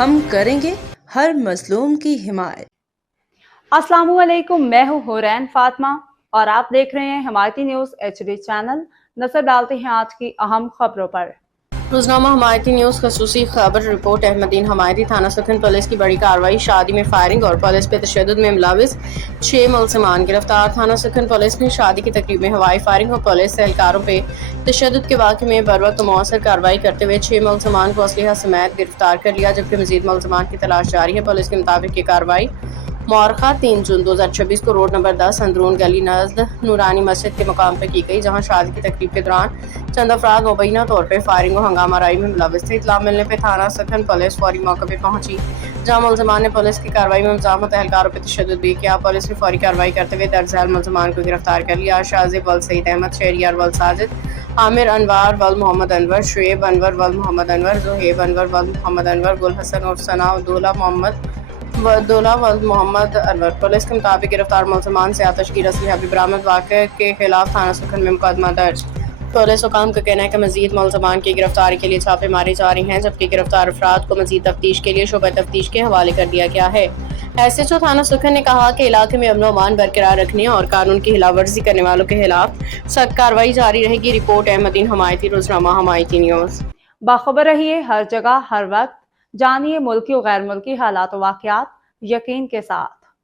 ہم کریں گے ہر مظلوم کی حمایت۔ السلام علیکم، میں ہوں حورین فاطمہ اور آپ دیکھ رہے ہیں حمایتی نیوز HD چینل۔ نظر ڈالتے ہیں آج کی اہم خبروں پر۔ روزنامہ حمایتی نیوز خصوصی خبر رپورٹ احمدین حمایتی تھانہ سکھن پولیس کی بڑی کارروائی، شادی میں فائرنگ اور پولیس پہ تشدد میں ملوث 6 ملزمان گرفتار۔ تھانہ سکھن پولیس نے شادی کی تقریب میں ہوائی فائرنگ اور پولیس اہلکاروں پہ تشدد کے واقعے میں بروقت و مؤثر کارروائی کرتے ہوئے 6 ملزمان کو اسلحہ سمیت گرفتار کر لیا، جبکہ مزید ملزمان کی تلاش جاری ہے۔ پولیس کے مطابق یہ کارروائی مورخہ 3 جون 2026 کو روڈ نمبر 10 اندرون گلی نزد نورانی مسجد کے مقام پر کی گئی، جہاں شادی کی تقریب کے دوران چند افراد مبینہ طور پہ فائرنگ و ہنگامہ آرائی میں ملوث تھے۔ اطلاع ملنے پہ تھانہ سکھن پولیس فوری موقع پہ پہنچی، جہاں ملزمان نے پولیس کی کارروائی میں مزاحمت، اہلکاروں پہ تشدد بھی کیا۔ پولیس نے فوری کارروائی کرتے ہوئے درج ذیل ملزمان کو گرفتار کر لیا۔ شاذب ول سعید احمد، شہریار ول ساجد، عامر انوار ول محمد انور، شعیب انور ول محمد انور، زہیب انور ول محمد انور، گل حسن عرف ثنا دولہ ول محمد انور۔ پولیس کے مطابق گرفتار ملزمان سے آتش گیر اسلحہ بھی برآمد۔ واقعے کے خلاف تھانہ سکھن میں مقدمہ درج۔ پولیس حکام کا کہنا ہے کہ مزید ملزمان کی گرفتاری کے لیے چھاپے ماری جاری ہیں، جبکہ گرفتار افراد کو مزید تفتیش کے لیے شعبہ تفتیش کے حوالے کر دیا گیا ہے۔ SHO تھانہ سکھن نے کہا کہ علاقے میں امن و امان برقرار رکھنے اور قانون کی خلاف ورزی کرنے والوں کے خلاف سخت کارروائی جاری رہے گی۔ رپورٹ احمدین حمایتی، روزنامہ حمایتی نیوز۔ باخبر رہیے ہر جگہ ہر وقت، جانیے ملکی و غیر ملکی حالات و واقعات یقین کے ساتھ۔